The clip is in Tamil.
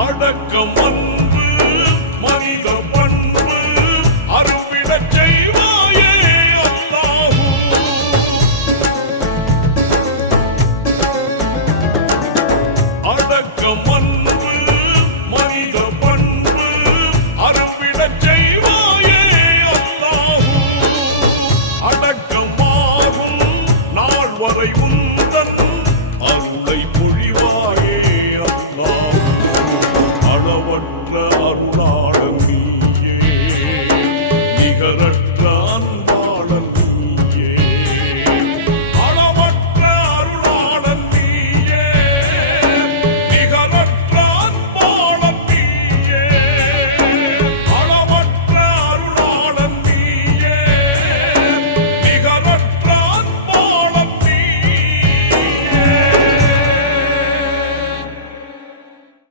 அடக்கம் அன்பு மனித பண்பு அரும்பிடச் செய்வாயே அல்லாஹூ. அடக்கம் அன்பு மனித பண்பு அரும்பிடச் செய்வாயே அல்லாஹூ. அடக்கமாகும் நாள் வரை உந்தன் அருளை பொழிவாயே அல்லாஹ். அளவற்ற அருள்